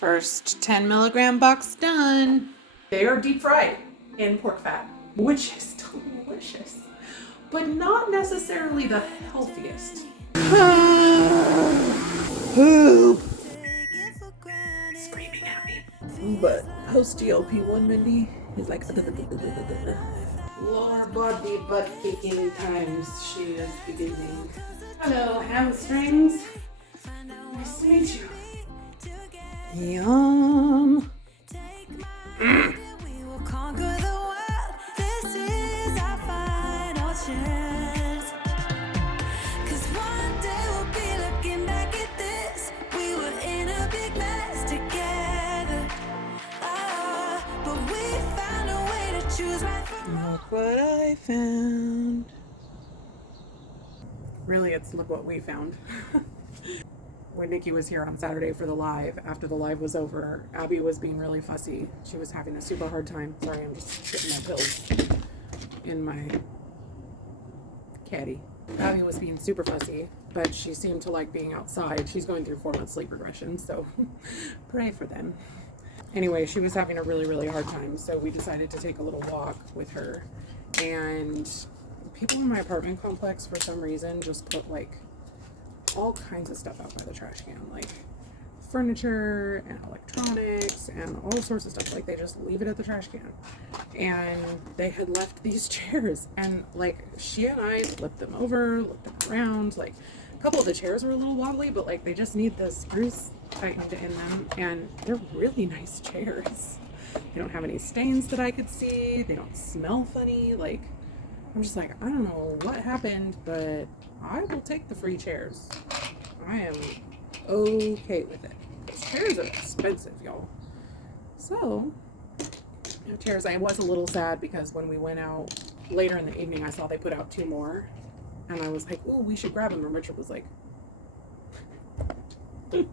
First 10 milligram box done. They are deep fried in pork fat, which is delicious, but not necessarily the healthiest. Poop. Screaming at me. But post GLP-1 Mindy is like lower body butt kicking times. She is beginning. Hello, hamstrings. Nice to meet you. Yum. Look what I found. Really, it's look what we found. When Nikki was here on Saturday for the live, after the live was over, Abby was being really fussy. She was having a super hard time. Sorry, I'm just getting my pills in my caddy. Abby was being super fussy, but she seemed to like being outside. She's going through 4-month sleep regression, so pray for them. Anyway, she was having a really, really hard time, so we decided to take a little walk with her. And people in my apartment complex, for some reason, just put like all kinds of stuff out by the trash can, like furniture and electronics and all sorts of stuff. Like they just leave it at the trash can. And they had left these chairs, and like she and I flipped them over, looked them around. Like a couple of the chairs were a little wobbly, but like they just need the screws tightened in them, and they're really nice chairs. They don't have any stains that I could see. They don't smell funny. Like I'm just like, I don't know what happened, but I will take the free chairs. I am okay with it. Those chairs are expensive, y'all. So, chairs. I was a little sad because when we went out later in the evening, I saw they put out 2 more. And I was like, ooh, we should grab them. And Richard was like, I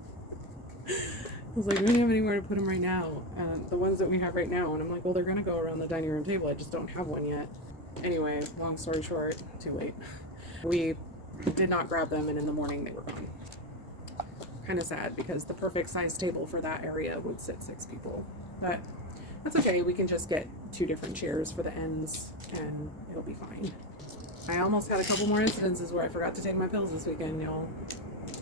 was like, we don't have anywhere to put them right now. And the ones that we have right now. And I'm like, well, they're going to go around the dining room table. I just don't have one yet. Anyway, long story short, too late. We did not grab them, and in the morning they were gone. Kind of sad because the perfect size table for that area would sit 6 people. But that's okay. We can just get 2 different chairs for the ends, and it'll be fine. I almost had a couple more incidences where I forgot to take my pills this weekend, y'all.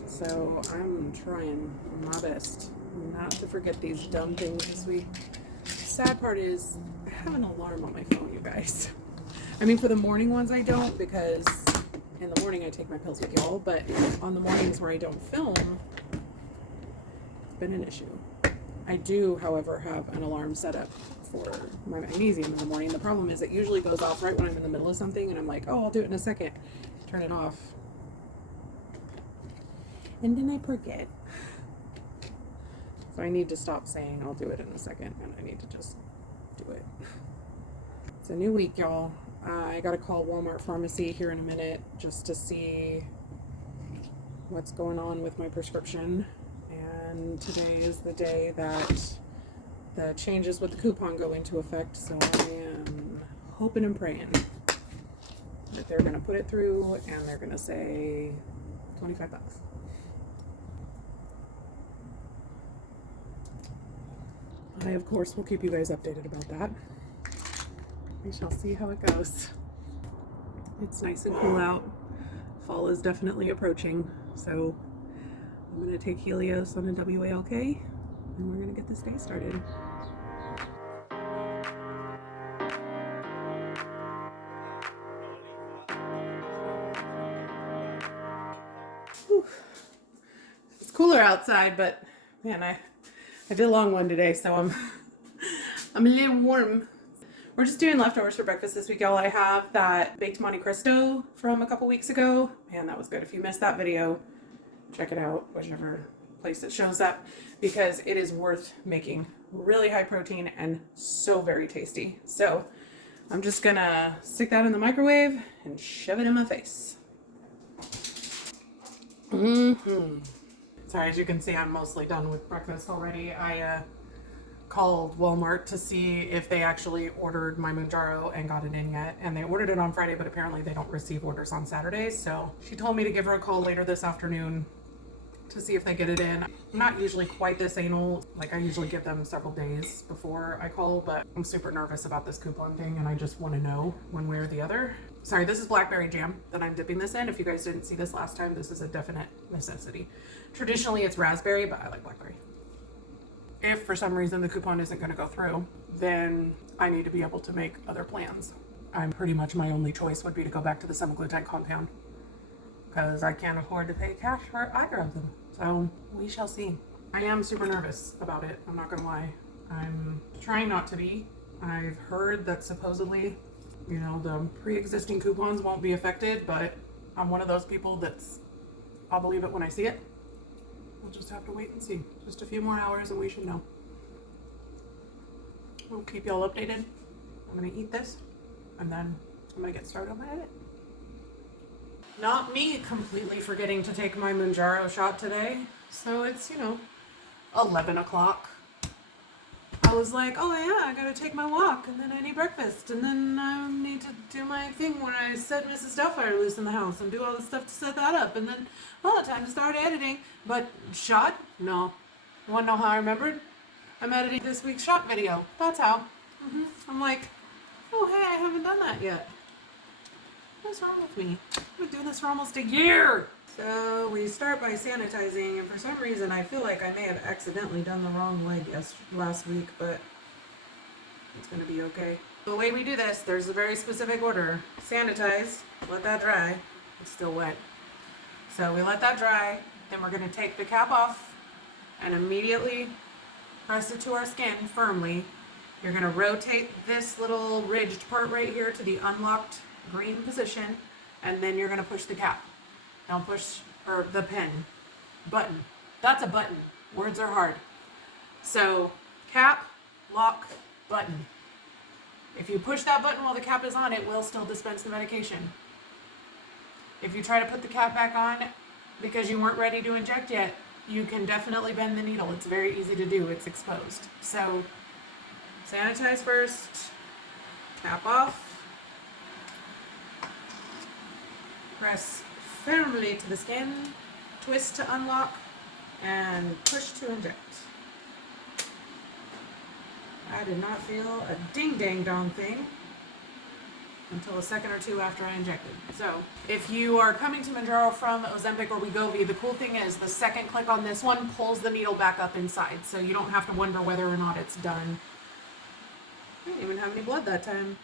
So I'm trying my best not to forget these dumb things this week. Sad part is I have an alarm on my phone, you guys. I mean, for the morning ones I don't, because in the morning I take my pills with y'all, but on the mornings where I don't film, it's been an issue. I do, however, have an alarm set up for my magnesium in the morning. The problem is it usually goes off right when I'm in the middle of something, and I'm like, oh, I'll do it in a second. Turn it off. And then I forget. So I need to stop saying I'll do it in a second, and I need to just do it. It's a new week, y'all. I gotta call Walmart Pharmacy here in a minute just to see what's going on with my prescription. And today is the day that the changes with the coupon go into effect, so I am hoping and praying that they're gonna put it through and they're gonna say $25. I, of course, will keep you guys updated about that. We shall see how it goes. It's nice and cool out. Fall is definitely approaching, so I'm going to take Helios on a WALK, and we're going to get this day started. Whew. It's cooler outside, but man, I did a long one today, so I'm a little warm. We're just doing leftovers for breakfast this week, y'all. I have that baked Monte Cristo from a couple weeks ago. Man, that was good. If you missed that video, check it out, whichever place it shows up, because it is worth making. Really high protein and so very tasty. So I'm just gonna stick that in the microwave and shove it in my face. Sorry, as you can see, I'm mostly done with breakfast already. I called Walmart to see if they actually ordered my Mounjaro and got it in yet. And they ordered it on Friday, but apparently they don't receive orders on Saturdays. So she told me to give her a call later this afternoon to see if they get it in. I'm not usually quite this anal. Like, I usually give them several days before I call, but I'm super nervous about this coupon thing and I just want to know one way or the other. Sorry, this is blackberry jam that I'm dipping this in. If you guys didn't see this last time, this is a definite necessity. Traditionally it's raspberry, but I like blackberry. If for some reason the coupon isn't going to go through, then I need to be able to make other plans. I'm pretty much, my only choice would be to go back to the semaglutide compound because I can't afford to pay cash for either of them. So we shall see. I am super nervous about it. I'm not gonna lie. I'm trying not to be. I've heard that supposedly, you know, the pre-existing coupons won't be affected, but I'm one of those people I'll believe it when I see it. We'll just have to wait and see. Just a few more hours and we should know. We'll keep y'all updated. I'm gonna eat this and then I'm gonna get started on my edit. Not me completely forgetting to take my Mounjaro shot today. So it's, 11 o'clock. I was like, oh yeah, I gotta take my walk and then I need breakfast and then I need to do my thing where I set Mrs. Doubtfire loose in the house and do all the stuff to set that up and then, time to start editing. But shot? No. You wanna know how I remembered? I'm editing this week's shot video. That's how. I'm like, oh hey, I haven't done that yet. What's wrong with me? I've been doing this for almost a year. So we start by sanitizing, and for some reason I feel like I may have accidentally done the wrong leg last week, but it's gonna be okay. The way we do this, there's a very specific order. Sanitize, let that dry. It's still wet. So we let that dry, then we're gonna take the cap off and immediately press it to our skin firmly. You're gonna rotate this little ridged part right here to the unlocked green position, and then you're gonna push the cap. Don't push, or the pen. Button. That's a button. Words are hard. So, cap, lock, button. If you push that button while the cap is on, it will still dispense the medication. If you try to put the cap back on because you weren't ready to inject yet, you can definitely bend the needle. It's very easy to do. It's exposed. So, sanitize first, cap off, press firmly to the skin, twist to unlock, and push to inject. I did not feel a ding-dang-dong thing until a second or two after I injected. So, if you are coming to Mounjaro from Ozempic or Wegovy, the cool thing is the second click on this one pulls the needle back up inside, so you don't have to wonder whether or not it's done. I didn't even have any blood that time.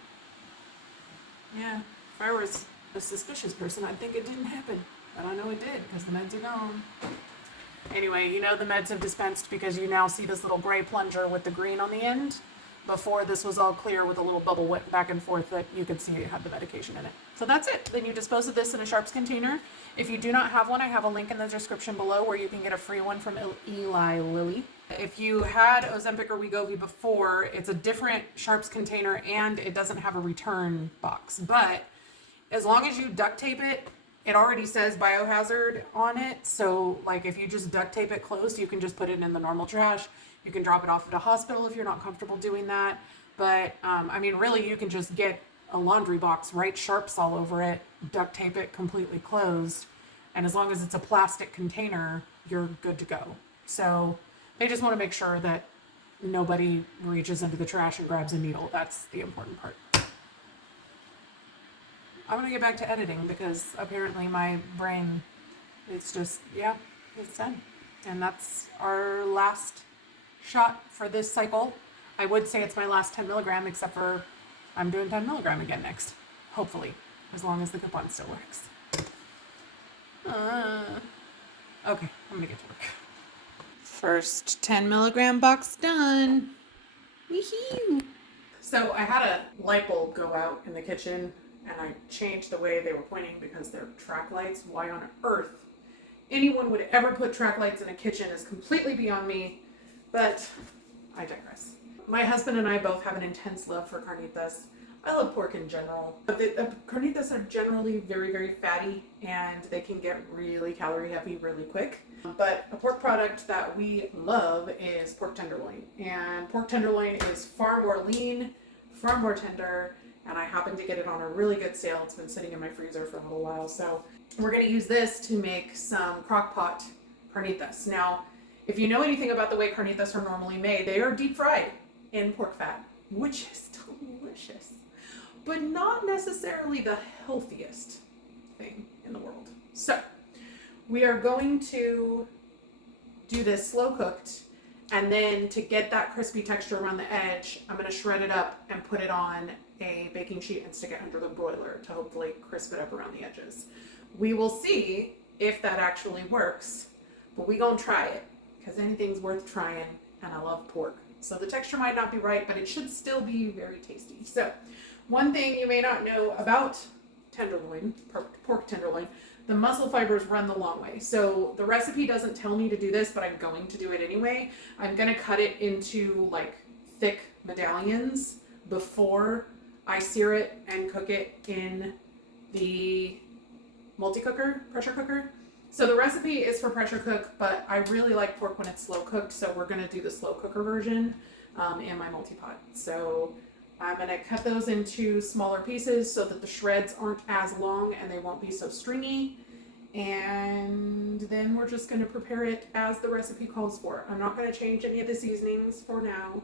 Yeah, if I was a suspicious person, I'd think it didn't happen. But I know it did, because the meds are gone. Anyway, the meds have dispensed because you now see this little gray plunger with the green on the end. Before, this was all clear with a little bubble went back and forth that you could see it had the medication in it. So that's it. Then you dispose of this in a Sharps container. If you do not have one, I have a link in the description below where you can get a free one from Eli Lilly. If you had Ozempic or Wegovy before, it's a different Sharps container and it doesn't have a return box. But as long as you duct tape it, it already says biohazard on it. So like if you just duct tape it closed, you can just put it in the normal trash. You can drop it off at a hospital if you're not comfortable doing that. But really you can just get a laundry box, write Sharps all over it, duct tape it completely closed. And as long as it's a plastic container, you're good to go. So they just want to make sure that nobody reaches into the trash and grabs a needle. That's the important part. I'm going to get back to editing because apparently my brain, it's just, it's done. And that's our last shot for this cycle. I would say it's my last 10 milligram, except for I'm doing 10 milligram again next. Hopefully, as long as the coupon still works. Okay, I'm going to get to work. First 10 milligram box done. Wee-hoo. So I had a light bulb go out in the kitchen and I changed the way they were pointing because they're track lights. Why on earth anyone would ever put track lights in a kitchen is completely beyond me, but I digress. My husband and I both have an intense love for carnitas. I love pork in general. The carnitas are generally very, very fatty and they can get really calorie heavy really quick. But a pork product that we love is pork tenderloin. And pork tenderloin is far more lean, far more tender, and I happened to get it on a really good sale. It's been sitting in my freezer for a little while. So we're gonna use this to make some crock pot carnitas. Now, if you know anything about the way carnitas are normally made, they are deep fried in pork fat, which is delicious, but not necessarily the healthiest thing in the world. So we are going to do this slow cooked, and then to get that crispy texture around the edge, I'm going to shred it up and put it on a baking sheet and stick it under the broiler to hopefully crisp it up around the edges. We will see if that actually works, but we gonna try it because anything's worth trying, and I love pork. So the texture might not be right, but it should still be very tasty. So one thing you may not know about tenderloin, pork tenderloin, the muscle fibers run the long way. So the recipe doesn't tell me to do this, but I'm going to do it anyway. I'm gonna cut it into like thick medallions before I sear it and cook it in the multi-cooker, pressure cooker. So the recipe is for pressure cook, but I really like pork when it's slow cooked, so we're gonna do the slow cooker version in my multi-pot. So I'm gonna cut those into smaller pieces so that the shreds aren't as long and they won't be so stringy. And then we're just gonna prepare it as the recipe calls for. I'm not gonna change any of the seasonings for now.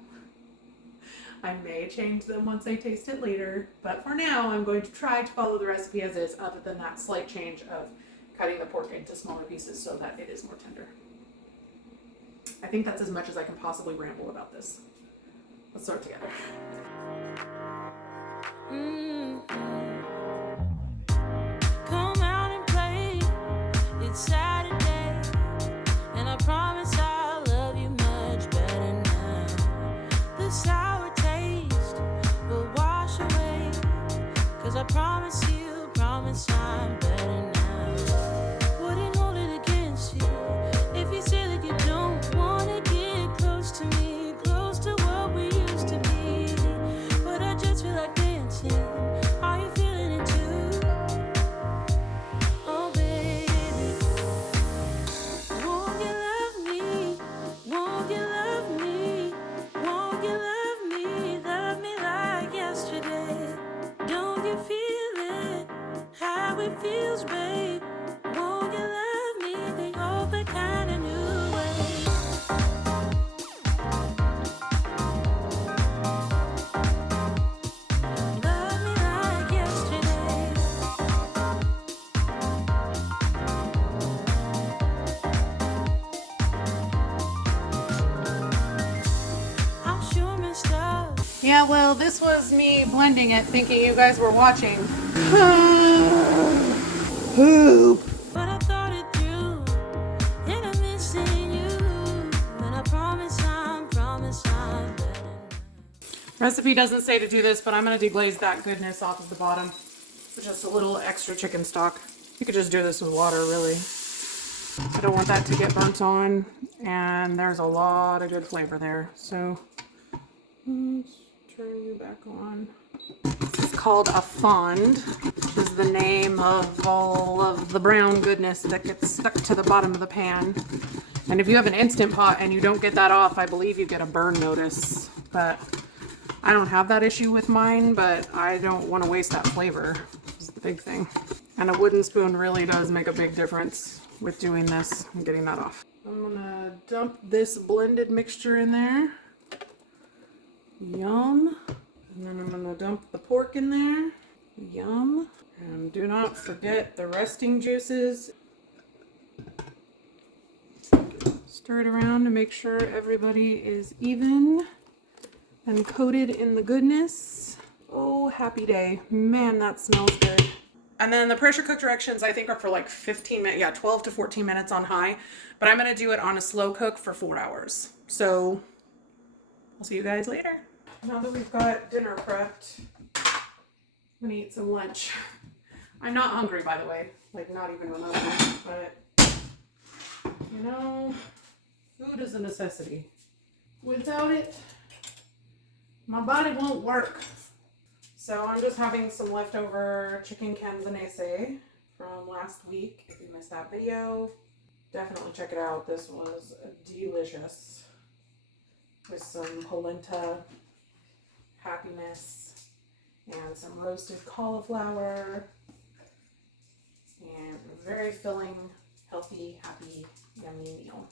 I may change them once I taste it later, but for now I'm going to try to follow the recipe as is, other than that slight change of cutting the pork into smaller pieces so that it is more tender. I think that's as much as I can possibly ramble about this. Let's start together. Come out and play. It's Saturday, and I promise I'll love you much better now. The sour taste will wash away, 'cause I promise I'm better now. Wouldn't hold it against you if you say that you don't wanna get close to me, close to what we used to be. But I just feel like dancing. Are you feeling it too? Oh baby, won't you love me? Won't you love me? Won't you love me? Love me like yesterday. Don't you feel it? How it feels, babe. Won't you love me the old kind of new way? Love me like yesterday. I'm sure messed up. Yeah, well, this was me blending it, thinking you guys were watching. Poop. But I thought it through, and I'm missing you. And I promise I'm better. Recipe doesn't say to do this, but I'm going to deglaze that goodness off of the bottom with just a little extra chicken stock. You could just do this with water, really. I don't want that to get burnt on, and there's a lot of good flavor there. So let's turn you back on. This is called a fond, which is the name of all of the brown goodness that gets stuck to the bottom of the pan. And if you have an Instant Pot and you don't get that off, I believe you get a burn notice. But I don't have that issue with mine, but I don't want to waste that flavor, is the big thing. And a wooden spoon really does make a big difference with doing this and getting that off. I'm gonna dump this blended mixture in there. Yum. And then I'm gonna dump the pork in there. Yum. And do not forget the resting juices. Stir it around to make sure everybody is even and coated in the goodness. Oh, happy day. Man, that smells good. And then the pressure cook directions, I think, are for like 15 minutes. Yeah, 12 to 14 minutes on high. But I'm going to do it on a slow cook for 4 hours. So I'll see you guys later. Now that we've got dinner prepped, I'm going to eat some lunch. I'm not hungry, by the way. Like, not even remotely. But, you know, food is a necessity. Without it, my body won't work. So I'm just having some leftover chicken canzonese from last week. If you missed that video, definitely check it out. This was delicious with some polenta happiness and some roasted cauliflower and very filling healthy, happy, yummy meal.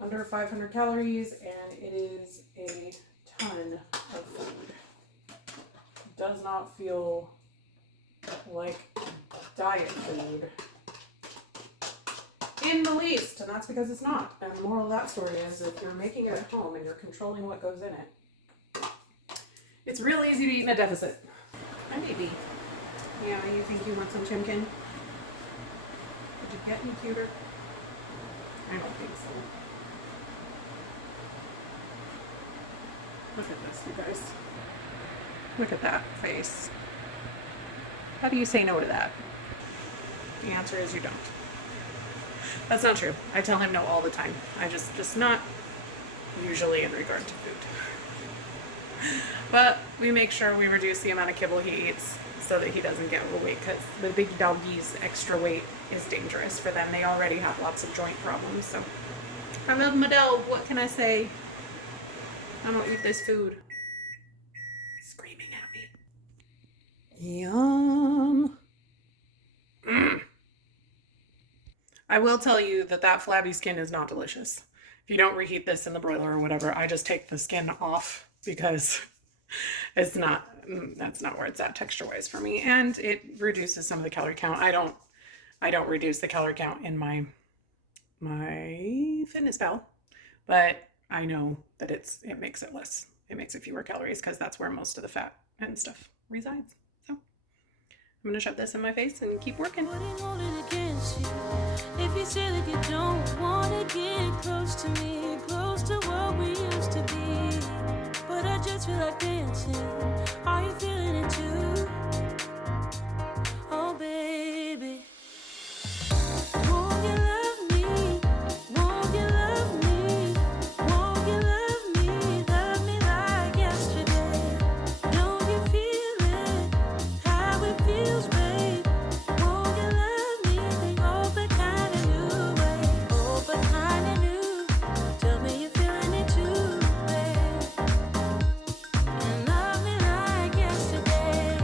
Under 500 calories, and it is a ton of food. Does not feel like diet food in the least, and that's because it's not. And the moral of that story is if you're making it at home and you're controlling what goes in it, it's real easy to eat in a deficit. Hi, baby. Yeah, you think you want some chimkin? Did you get any cuter? I don't think so. Look at this, you guys. Look at that face. How do you say no to that? The answer is you don't. That's not true. I tell him no all the time. I just not usually in regard to food. But we make sure we reduce the amount of kibble he eats so that he doesn't get overweight, because the big doggies, extra weight is dangerous for them. They already have lots of joint problems. So I love my dog. What can I say? I'm gonna eat this food. Screaming at me. Yum. I will tell you that that flabby skin is not delicious. If you don't reheat this in the broiler or whatever, I just take the skin off because it's not, that's not where it's at texture-wise for me. And it reduces some of the calorie count. I don't reduce the calorie count in my Fitness Pal, but I know that it makes it less. It makes it fewer calories because that's where most of the fat and stuff resides. So I'm gonna shove this in my face and keep working. If you say that you don't wanna get close to me, close to what we used to be, but I just feel like dancing. Are you feeling it too? Oh baby, won't you love me? Won't you love me? Won't you love me? Love me like yesterday. Don't you feel it? How it feels, babe. Won't you love me? The old kind of new way. Oh, but kind of new. Tell me you're feeling it too, babe. And love me like yesterday.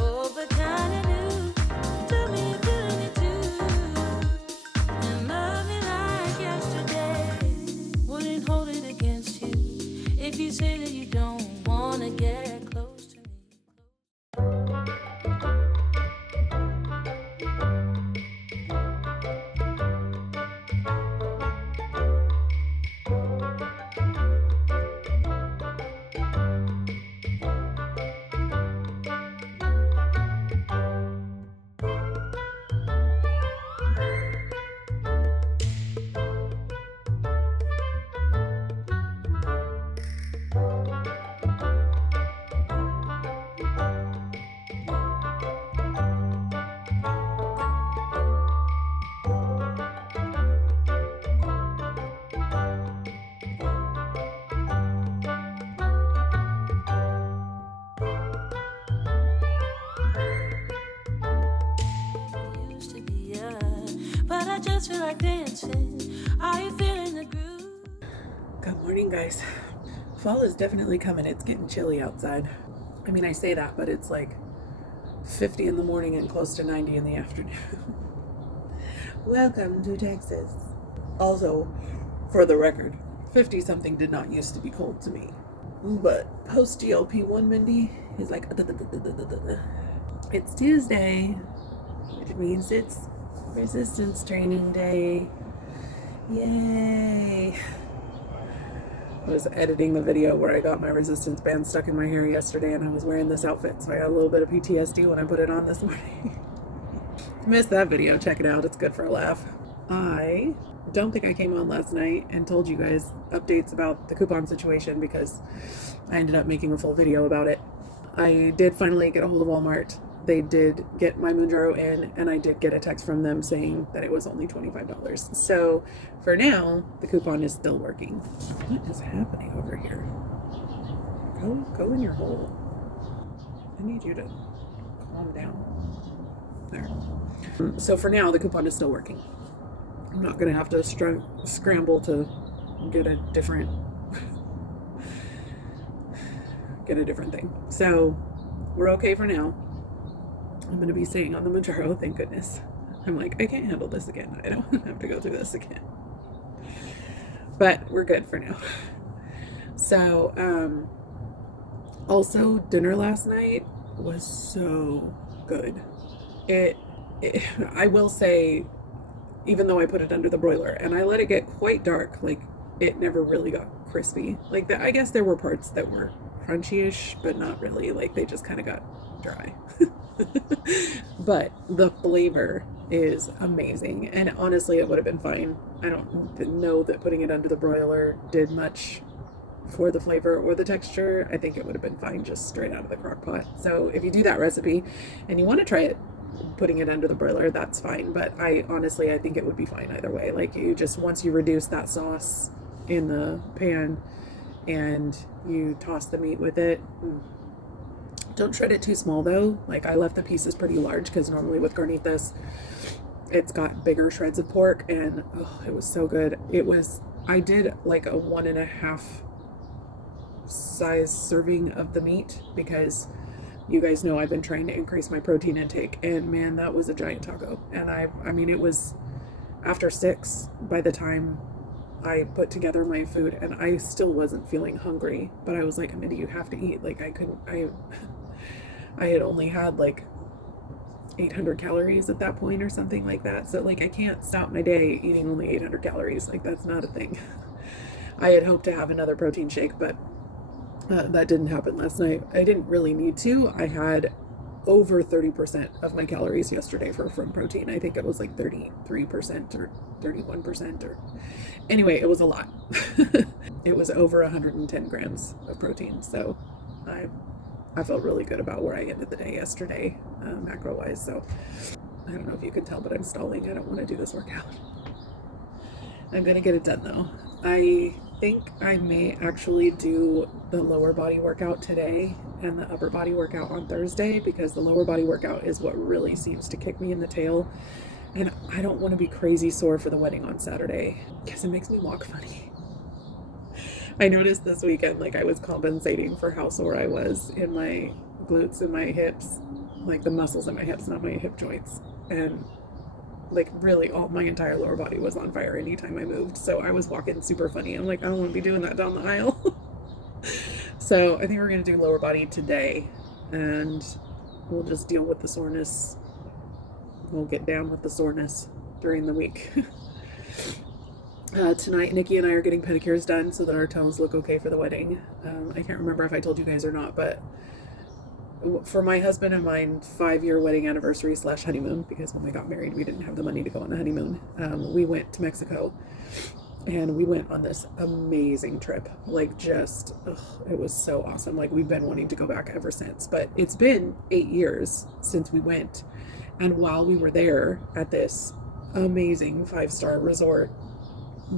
Oh, but kind of new. Tell me you're feeling it too. And love me like yesterday. Wouldn't hold it against you if you say that you don't wanna get close to me. Used to be, but I just feel like dancing. Are you feeling the groove? Good morning, guys. Fall is definitely coming. It's getting chilly outside. I mean, I say that, but it's like 50 in the morning and close to 90 in the afternoon. Welcome to Texas. Also, for the record, 50 something did not used to be cold to me. But post GLP-1 Mindy is like, it's Tuesday, which means it's resistance training day. Yay. I was editing the video where I got my resistance band stuck in my hair yesterday, and I was wearing this outfit, so I had a little bit of PTSD when I put it on this morning. Missed that video, check it out, it's good for a laugh. I don't think I came on last night and told you guys updates about the coupon situation because I ended up making a full video about it. I did finally get a hold of Walmart. They did get my Mounjaro in, and I did get a text from them saying that it was only $25. So for now, the coupon is still working. What is happening over here? Go in your hole. I need you to calm down. There. So for now, the coupon is still working. I'm not going to have to scramble to get a different thing. So we're okay for now. I'm going to be staying on the Mounjaro, thank goodness. I'm like, I can't handle this again. I don't have to go through this again. But we're good for now. So, also dinner last night was so good. I will say, even though I put it under the broiler and I let it get quite dark, like it never really got crispy. Like that, I guess there were parts that were crunchy-ish, but not really. Like they just kind of got dry. But the flavor is amazing, and honestly it would have been fine. I don't know that putting it under the broiler did much for the flavor or the texture. I think it would have been fine just straight out of the crock pot. So if you do that recipe and you want to try it putting it under the broiler, that's fine, but I think it would be fine either way. Like you just, once you reduce that sauce in the pan and you toss the meat with it, don't shred it too small though. Like I left the pieces pretty large because normally with carnitas it's got bigger shreds of pork, and it was so good. I did like a 1.5 size serving of the meat because you guys know I've been trying to increase my protein intake, and man, that was a giant taco. And I mean it was after 6 by the time I put together my food, and I still wasn't feeling hungry, but I was like, Mindy, you have to eat. Like I had only had like 800 calories at that point or something like that. So like I can't stop my day eating only 800 calories. Like that's not a thing. I had hoped to have another protein shake, but that didn't happen last night. I didn't really need to. I had over 30% of my calories yesterday from protein. I think it was like 33% or 31% or anyway, it was a lot. It was over 110 grams of protein. So I felt really good about where I ended the day yesterday, macro wise. So I don't know if you can tell, but I'm stalling. I don't want to do this workout. I'm going to get it done though. I think I may actually do the lower body workout today and the upper body workout on Thursday, because the lower body workout is what really seems to kick me in the tail. And I don't want to be crazy sore for the wedding on Saturday because it makes me walk funny. I noticed this weekend, like I was compensating for how sore I was in my glutes and my hips, like the muscles in my hips, not my hip joints. And like really my entire lower body was on fire anytime I moved. So I was walking super funny. I'm like, I don't want to be doing that down the aisle. So I think we're going to do lower body today, and we'll just deal with the soreness. We'll get down with the soreness during the week. Tonight, Nikki and I are getting pedicures done so that our toes look okay for the wedding. I can't remember if I told you guys or not, but for my husband and mine 5-year wedding anniversary / honeymoon, because when we got married, we didn't have the money to go on a honeymoon. We went to Mexico, and we went on this amazing trip. Like just, it was so awesome. Like we've been wanting to go back ever since, but it's been 8 years since we went. And while we were there at this amazing 5-star resort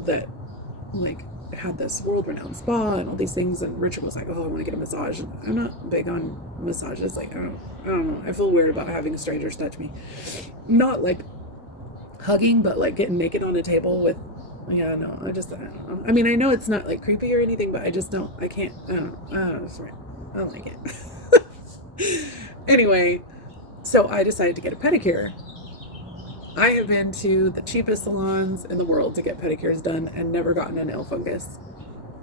that like had this world-renowned spa and all these things, and Richard was like, oh, I want to get a massage. And I'm not big on massages. Like I don't know, I feel weird about having strangers touch me. Not like hugging, but like getting naked on a table with, I don't know. I mean, I know it's not like creepy or anything, but I don't like it. Anyway, so I decided to get a pedicure. I have been to the cheapest salons in the world to get pedicures done and never gotten a nail fungus.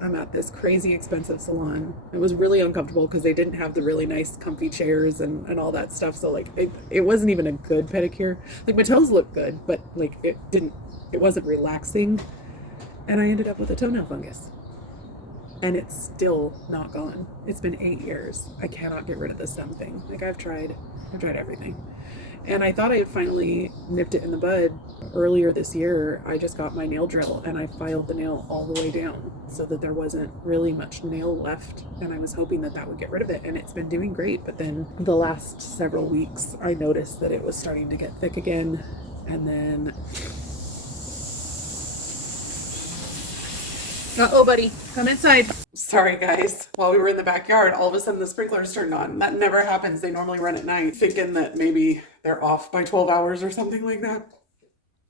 I'm at this crazy expensive salon. It was really uncomfortable because they didn't have the really nice comfy chairs and all that stuff. So like it wasn't even a good pedicure. Like my toes looked good, but like it wasn't relaxing. And I ended up with a toenail fungus. And it's still not gone. It's been 8 years. I cannot get rid of this dumb thing. Like I've tried everything. And I thought I had finally nipped it in the bud. Earlier this year, I just got my nail drill and I filed the nail all the way down so that there wasn't really much nail left. And I was hoping that would get rid of it, and it's been doing great. But then the last several weeks, I noticed that it was starting to get thick again. And then, uh-oh, buddy, come inside. Sorry, guys. While we were in the backyard, all of a sudden the sprinklers turned on. That never happens. They normally run at night, thinking that maybe they're off by 12 hours or something like that.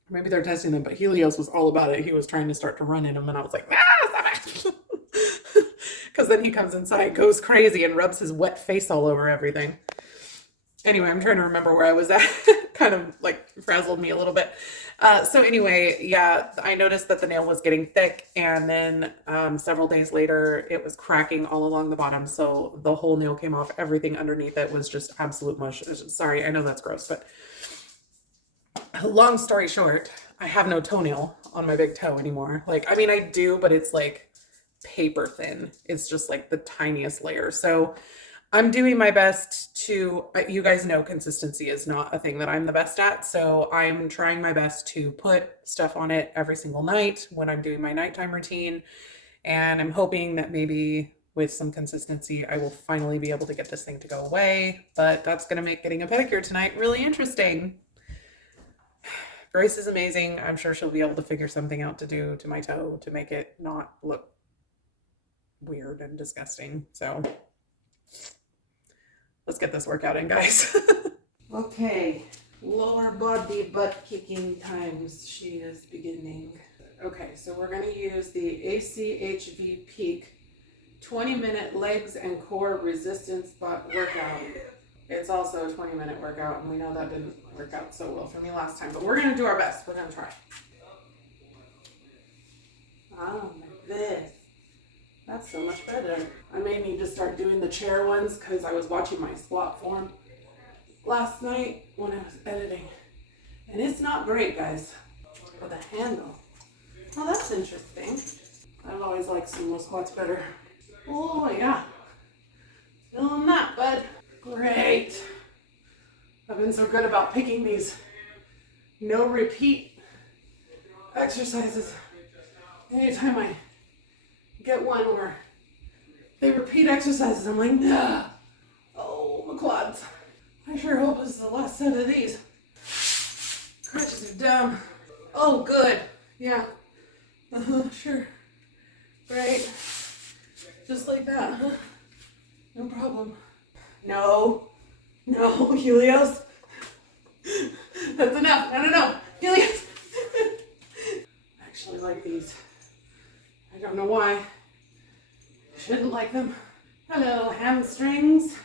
Maybe they're testing them, but Helios was all about it. He was trying to start to run in them, and I was like, stop it. Because then he comes inside, goes crazy, and rubs his wet face all over everything. Anyway, I'm trying to remember where I was at. Kind of like frazzled me a little bit. So anyway, yeah, I noticed that the nail was getting thick, and then several days later, it was cracking all along the bottom. So the whole nail came off. Everything underneath it was just absolute mush. Sorry, I know that's gross, but long story short, I have no toenail on my big toe anymore. Like, I mean, I do, but it's like paper thin. It's just like the tiniest layer. So I'm doing my best to, you guys know consistency is not a thing that I'm the best at. So I'm trying my best to put stuff on it every single night when I'm doing my nighttime routine. And I'm hoping that maybe with some consistency, I will finally be able to get this thing to go away. But that's going to make getting a pedicure tonight really interesting. Grace is amazing. I'm sure she'll be able to figure something out to do to my toe to make it not look weird and disgusting. So let's get this workout in, guys. Okay, lower body butt kicking times. She is beginning. Okay, so we're going to use the ACHV Peak 20-minute legs and core resistance butt workout. It's also a 20-minute workout, and we know that didn't work out so well for me last time, but we're going to do our best. We're going to try. Oh, like this. That's so much better. I may need to start doing the chair ones because I was watching my squat form last night when I was editing. And it's not great, guys. With a handle. Oh, that's interesting. I've always liked sumo squats better. Oh, yeah. Feeling that, bud. Great. I've been so good about picking these no repeat exercises. Anytime I get one where they repeat exercises, I'm like, nah. Oh, my quads. I sure hope this is the last set of these. Crutches are dumb. Oh, good. Yeah. Sure. Great. Just like that, huh? No problem. No. No, Helios. That's enough. No. Helios. I actually like these. I don't know why. I shouldn't like them. Hello, hamstrings.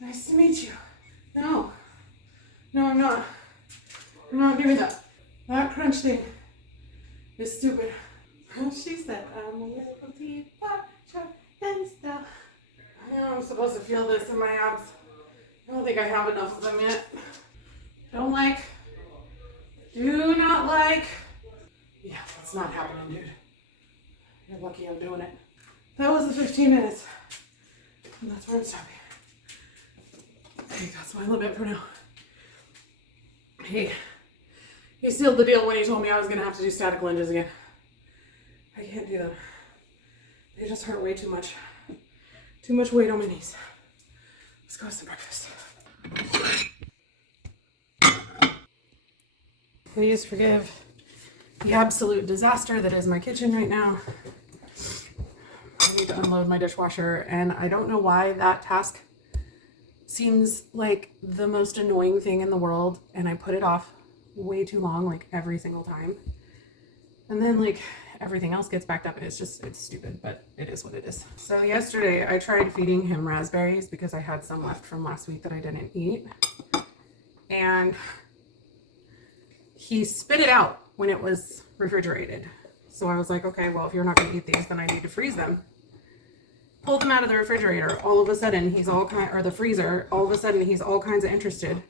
Nice to meet you. No, I'm not. I'm not doing that. That crunch thing is stupid. She said, I'm a little teapot, sharp and stuff. I know I'm supposed to feel this in my abs. I don't think I have enough of them yet. Don't like. Do not like. Yeah, that's not happening, dude. You're lucky I'm doing it. That was the 15 minutes. And that's where I'm stopping. Hey, that's my limit for now. Hey, he sealed the deal when he told me I was going to have to do static lunges again. I can't do them. They just hurt way too much. Too much weight on my knees. Let's go have some breakfast. Please forgive the absolute disaster that is my kitchen right now. I need to unload my dishwasher, and I don't know why that task seems like the most annoying thing in the world, and I put it off way too long, like every single time. And then like everything else gets backed up, and it's stupid, but it is what it is. So yesterday I tried feeding him raspberries because I had some left from last week that I didn't eat. And he spit it out when it was refrigerated. So I was like, okay, well, if you're not gonna eat these, then I need to freeze them. Pulled them out of the refrigerator. All of a sudden, the freezer, all of a sudden he's all kinds of interested.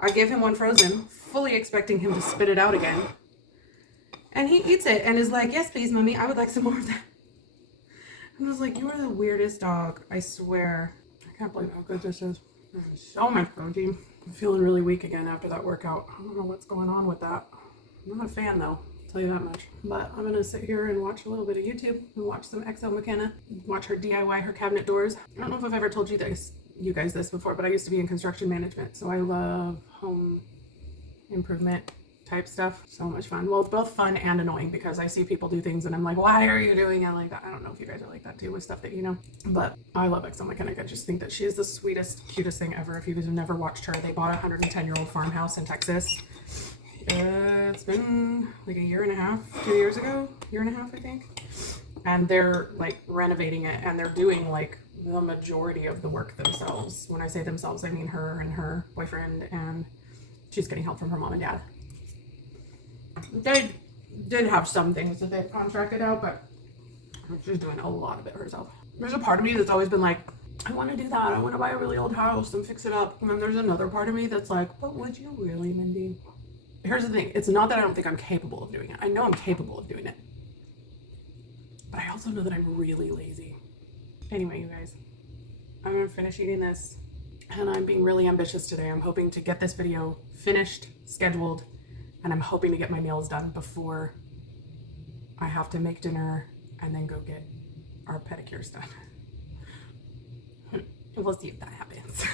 I give him one frozen, fully expecting him to spit it out again. And he eats it and is like, yes, please, mommy, I would like some more of that. And I was like, you are the weirdest dog, I swear. I can't believe how good this is. So much protein. I'm feeling really weak again after that workout. I don't know what's going on with that. I'm not a fan though, I'll tell you that much. But I'm gonna sit here and watch a little bit of YouTube and watch some XL McKenna, watch her DIY her cabinet doors. I don't know if I've ever told you guys this before, but I used to be in construction management, so I love home improvement type stuff. So much fun. Well, it's both fun and annoying because I see people do things and I'm like, why are you doing it like that? I don't know if you guys are like that too with stuff that you know, but I love XL McKenna. I just think that she is the sweetest, cutest thing ever. If you guys have never watched her, they bought a 110-year-old farmhouse in Texas. It's been like a year and a half, 2 years ago, year and a half, I think. And they're like renovating it, and they're doing like the majority of the work themselves. When I say themselves, I mean her and her boyfriend, and she's getting help from her mom and dad. They did have some things that they've contracted out, but she's doing a lot of it herself. There's a part of me that's always been like, I want to do that. I want to buy a really old house and fix it up. And then there's another part of me that's like, but would you really, Mindy? Here's the thing. It's not that I don't think I'm capable of doing it. I know I'm capable of doing it. But I also know that I'm really lazy. Anyway, you guys, I'm going to finish eating this. And I'm being really ambitious today. I'm hoping to get this video finished, scheduled, and I'm hoping to get my nails done before I have to make dinner and then go get our pedicures done. We'll see if that happens.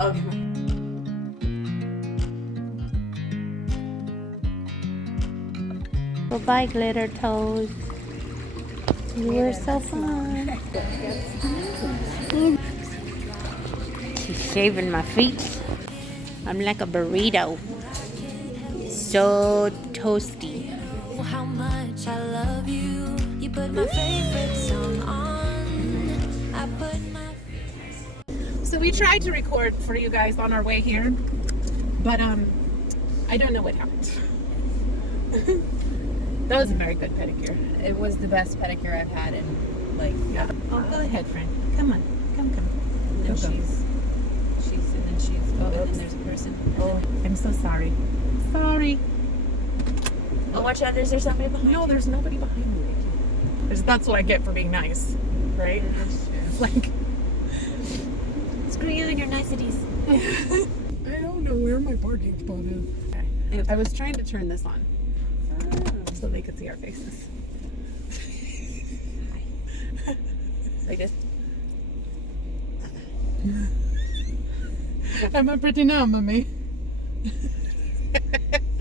Okay. Bye, glitter toes. You were so fun. She's shaving my feet. I'm like a burrito. So toasty. How much I love you. You put my favorite song on. I put my. So we tried to record for you guys on our way here, but I don't know what happened. That was a very good pedicure. It was the best pedicure I've had in, like, Yeah. Oh, go ahead, friend. Come on. Come. and then Go. and then there's a person. Oh, I'm so sorry. Sorry. Oh, watch out, is there somebody behind you? No, there's nobody behind me. That's what I get for being nice, right? It's like, Screw you and your niceties. I don't know where my parking spot is. Okay. I was trying to turn this on so they could see our faces. Like this. Am I pretty now, mommy?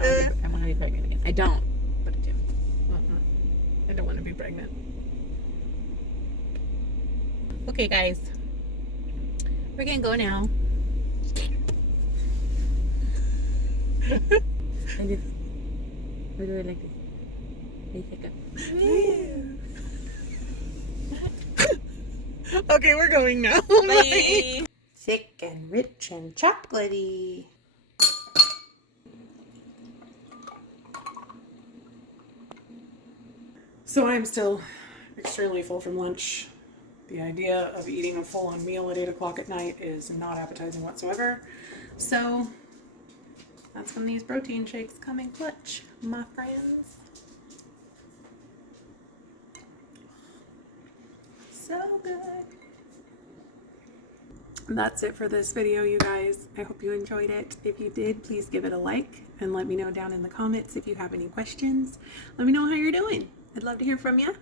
I want to be pregnant again. I don't, but I do. I don't want to be pregnant. Okay, guys. We're gonna go now. Like this. Or do I like this? Hey, pick up. Okay, we're going now. Bye. Thick and rich and chocolatey. So I'm still extremely full from lunch. The idea of eating a full-on meal at 8 o'clock at night is not appetizing whatsoever. So that's when these protein shakes come in clutch, my friends. So good. And that's it for this video, you guys. I hope you enjoyed it. If you did, please give it a like and let me know down in the comments if you have any questions. Let me know how you're doing. I'd love to hear from you.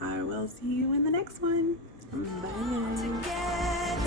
I will see you in the next one. Bye. Together.